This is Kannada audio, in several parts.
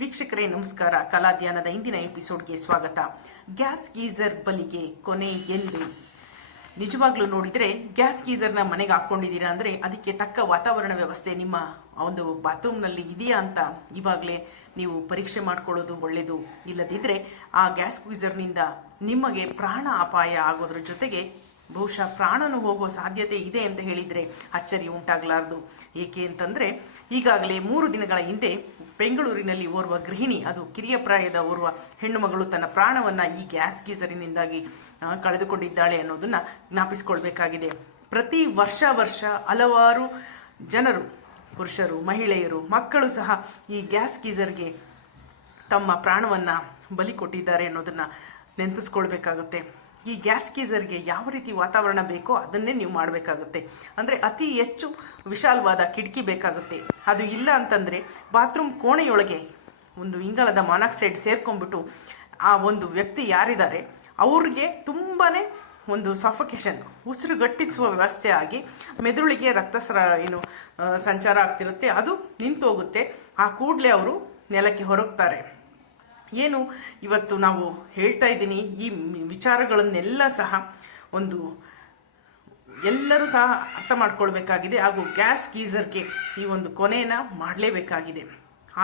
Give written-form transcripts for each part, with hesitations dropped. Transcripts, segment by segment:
ವೀಕ್ಷಕರೇ ನಮಸ್ಕಾರ. ಕಲಾಧ್ಯಾನದ ಇಂದಿನ ಎಪಿಸೋಡ್ಗೆ ಸ್ವಾಗತ. ಗ್ಯಾಸ್ ಗೀಸರ್ ಬಲಿಗೆ ಕೊನೆ ಎಂದು? ನಿಜವಾಗ್ಲೂ ನೋಡಿದರೆ ಗ್ಯಾಸ್ ಗೀಸರ್ನ ಮನೆಗೆ ಹಾಕ್ಕೊಂಡಿದ್ದೀರಾ ಅಂದರೆ ಅದಕ್ಕೆ ತಕ್ಕ ವಾತಾವರಣ ವ್ಯವಸ್ಥೆ ನಿಮ್ಮ ಒಂದು ಬಾತ್ರೂಮ್ನಲ್ಲಿ ಇದೆಯಾ ಅಂತ ಇವಾಗಲೇ ನೀವು ಪರೀಕ್ಷೆ ಮಾಡ್ಕೊಳ್ಳೋದು ಒಳ್ಳೆಯದು. ಇಲ್ಲದಿದ್ದರೆ ಆ ಗ್ಯಾಸ್ ಗೀಸರ್ನಿಂದ ನಿಮಗೆ ಪ್ರಾಣ ಅಪಾಯ ಆಗೋದ್ರ ಜೊತೆಗೆ ಬಹುಶಃ ಪ್ರಾಣನು ಹೋಗೋ ಸಾಧ್ಯತೆ ಇದೆ ಅಂತ ಹೇಳಿದರೆ ಅಚ್ಚರಿ ಉಂಟಾಗಲಾರದು. ಏಕೆ ಅಂತಂದರೆ ಈಗಾಗಲೇ 3 ದಿನಗಳ ಹಿಂದೆ ಬೆಂಗಳೂರಿನಲ್ಲಿ ಓರ್ವ ಗೃಹಿಣಿ, ಅದು ಕಿರಿಯ ಪ್ರಾಯದ ಓರ್ವ ಹೆಣ್ಣು ಮಗಳು ತನ್ನ ಪ್ರಾಣವನ್ನು ಈ ಗ್ಯಾಸ್ ಗೀಸರಿನಿಂದಾಗಿ ಕಳೆದುಕೊಂಡಿದ್ದಾಳೆ ಅನ್ನೋದನ್ನು ಜ್ಞಾಪಿಸ್ಕೊಳ್ಬೇಕಾಗಿದೆ. ಪ್ರತಿ ವರ್ಷ ಹಲವಾರು ಜನರು, ಪುರುಷರು, ಮಹಿಳೆಯರು, ಮಕ್ಕಳು ಸಹ ಈ ಗ್ಯಾಸ್ ಗೀಸರ್ಗೆ ತಮ್ಮ ಪ್ರಾಣವನ್ನು ಬಲಿ ಕೊಟ್ಟಿದ್ದಾರೆ ಅನ್ನೋದನ್ನು ನೆನಪಿಸ್ಕೊಳ್ಬೇಕಾಗುತ್ತೆ. ಈ ಗ್ಯಾಸ್ ಗೀಸರ್ಗೆ ಯಾವ ರೀತಿ ವಾತಾವರಣ ಬೇಕೋ ಅದನ್ನೇ ನೀವು ಮಾಡಬೇಕಾಗುತ್ತೆ. ಅಂದರೆ ಅತಿ ಹೆಚ್ಚು ವಿಶಾಲವಾದ ಕಿಟಕಿ ಬೇಕಾಗುತ್ತೆ. ಅದು ಇಲ್ಲ ಅಂತಂದರೆ ಬಾತ್ರೂಮ್ ಕೋಣೆಯೊಳಗೆ ಒಂದು ಇಂಗಾಲದ ಮಾನಾಕ್ಸೈಡ್ ಸೇರ್ಕೊಂಡ್ಬಿಟ್ಟು ಆ ಒಂದು ವ್ಯಕ್ತಿ ಯಾರಿದ್ದಾರೆ ಅವ್ರಿಗೆ ತುಂಬಾ ಒಂದು ಸಫೋಕೇಶನ್, ಉಸಿರುಗಟ್ಟಿಸುವ ವ್ಯವಸ್ಥೆ ಆಗಿ ಮೆದುಳಿಗೆ ಸಂಚಾರ ಆಗ್ತಿರುತ್ತೆ. ಅದು ನಿಂತು ಹೋಗುತ್ತೆ. ಆ ಕೂಡಲೇ ಅವರು ನೆಲಕ್ಕೆ ಹೊರಗ್ತಾರೆ. ಏನು ಇವತ್ತು ನಾವು ಹೇಳ್ತಾ ಇದ್ದೀನಿ, ಈ ವಿಚಾರಗಳನ್ನೆಲ್ಲ ಸಹ ಎಲ್ಲರೂ ಸಹ ಅರ್ಥ ಮಾಡ್ಕೊಳ್ಬೇಕಾಗಿದೆ. ಹಾಗೂ ಗ್ಯಾಸ್ ಗೀಸರ್ಗೆ ಈ ಒಂದು ಕೊನೆಯನ್ನು ಮಾಡಲೇಬೇಕಾಗಿದೆ.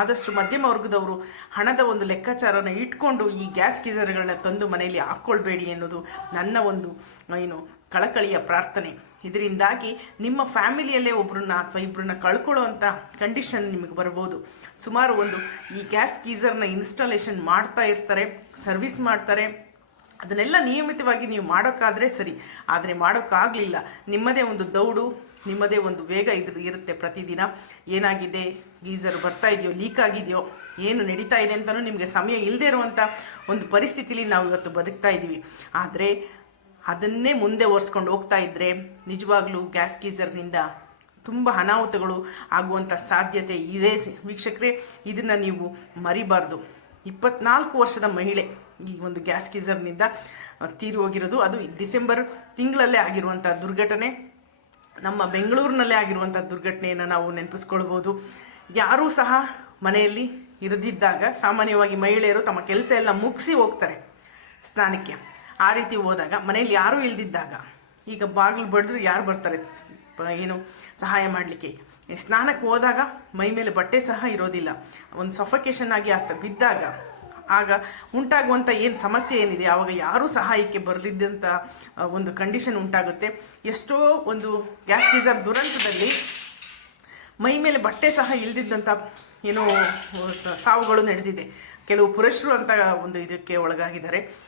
ಆದಷ್ಟು ಮಧ್ಯಮ ವರ್ಗದವರು ಹಣದ ಒಂದು ಲೆಕ್ಕಾಚಾರನ ಇಟ್ಕೊಂಡು ಈ ಗ್ಯಾಸ್ ಗೀಸರ್ಗಳನ್ನ ತಂದು ಮನೆಯಲ್ಲಿ ಹಾಕ್ಕೊಳ್ಬೇಡಿ ಅನ್ನೋದು ನನ್ನ ಒಂದು ಕಳಕಳಿಯ ಪ್ರಾರ್ಥನೆ. ಇದರಿಂದಾಗಿ ನಿಮ್ಮ ಫ್ಯಾಮಿಲಿಯಲ್ಲೇ ಒಬ್ಬರನ್ನ ಅಥವಾ ಇಬ್ಬರನ್ನ ಕಳ್ಕೊಳ್ಳೋವಂಥ ಕಂಡೀಷನ್ ನಿಮಗೆ ಬರ್ಬೋದು. ಸುಮಾರು ಈ ಗ್ಯಾಸ್ ಗೀಸರ್ನ ಇನ್ಸ್ಟಾಲೇಷನ್ ಮಾಡ್ತಾ ಇರ್ತಾರೆ, ಸರ್ವಿಸ್ ಮಾಡ್ತಾರೆ. ಅದನ್ನೆಲ್ಲ ನಿಯಮಿತವಾಗಿ ನೀವು ಮಾಡೋಕ್ಕಾದರೆ ಸರಿ. ಆದರೆ ಮಾಡೋಕ್ಕಾಗಲಿಲ್ಲ, ನಿಮ್ಮದೇ ಒಂದು ದೌಡು, ನಿಮ್ಮದೇ ಒಂದು ವೇಗ ಇರುತ್ತೆ. ಪ್ರತಿದಿನ ಏನಾಗಿದೆ, ಗೀಸರ್ ಬರ್ತಾ ಇದೆಯೋ, ಲೀಕ್ ಆಗಿದೆಯೋ, ಏನು ನಡೀತಾ ಇದೆ ಅಂತಲೂ ನಿಮಗೆ ಸಮಯ ಇಲ್ಲದೆ ಇರುವಂಥ ಒಂದು ಪರಿಸ್ಥಿತಿಲಿ ನಾವು ಇವತ್ತು ಬದುಕ್ತಾ ಇದ್ದೀವಿ. ಆದರೆ ಅದನ್ನೇ ಮುಂದೆ ಒರೆಸ್ಕೊಂಡು ಹೋಗ್ತಾ ಇದ್ದರೆ ನಿಜವಾಗ್ಲೂ ಗ್ಯಾಸ್ ಗೀಸರ್ನಿಂದ ತುಂಬ ಅನಾಹುತಗಳು ಆಗುವಂಥ ಸಾಧ್ಯತೆ ಇದೆ. ವೀಕ್ಷಕರೇ, ಇದನ್ನು ನೀವು ಮರಿಬಾರ್ದು. 24 ವರ್ಷದ ಮಹಿಳೆ ಈ ಒಂದು ಗ್ಯಾಸ್ ಗೀಸರ್ನಿಂದ ತೀರಿ ಹೋಗಿರೋದು. ಅದು ಡಿಸೆಂಬರ್ ತಿಂಗಳಲ್ಲೇ ಆಗಿರುವಂಥ ದುರ್ಘಟನೆ. ನಮ್ಮ ಬೆಂಗಳೂರಿನಲ್ಲೇ ಆಗಿರುವಂಥ ದುರ್ಘಟನೆಯನ್ನು ನಾವು ನೆನಪಿಸ್ಕೊಳ್ಬೋದು. ಯಾರೂ ಸಹ ಮನೆಯಲ್ಲಿ ಇರದಿದ್ದಾಗ ಸಾಮಾನ್ಯವಾಗಿ ಮಹಿಳೆಯರು ತಮ್ಮ ಕೆಲಸ ಎಲ್ಲ ಮುಗಿಸಿ ಹೋಗ್ತಾರೆ ಸ್ನಾನಕ್ಕೆ. ಆ ರೀತಿ ಹೋದಾಗ ಮನೆಯಲ್ಲಿ ಯಾರೂ ಇಲ್ದಿದ್ದಾಗ, ಈಗ ಬಾಗಿಲು ಬಡಿದ್ರು ಯಾರು ಬರ್ತಾರೆ ಸಹಾಯ ಮಾಡಲಿಕ್ಕೆ? ಸ್ನಾನಕ್ಕೆ ಹೋದಾಗ ಮೈ ಮೇಲೆ ಬಟ್ಟೆ ಸಹ ಇರೋದಿಲ್ಲ. ಒಂದು ಸಫೋಕೇಶನ್ ಆಗಿ ಬಿದ್ದಾಗ ಆಗ ಉಂಟಾಗುವಂಥ ಸಮಸ್ಯೆ ಏನಿದೆ, ಆವಾಗ ಯಾರೂ ಸಹಾಯಕ್ಕೆ ಬರಲಿದ್ದಂಥ ಒಂದು ಕಂಡೀಷನ್ ಉಂಟಾಗುತ್ತೆ. ಎಷ್ಟೋ ಒಂದು ಗ್ಯಾಸ್ ಗೀಸರ್ ದುರಂತದಲ್ಲಿ ಮೈ ಮೇಲೆ ಬಟ್ಟೆ ಸಹ ಇಲ್ದಿದ್ದಂಥ ಸಾವುಗಳು ನಡೆದಿದೆ. ಕೆಲವು ಪುರುಷರು ಅಂತ ಇದಕ್ಕೆ ಒಳಗಾಗಿದ್ದಾರೆ.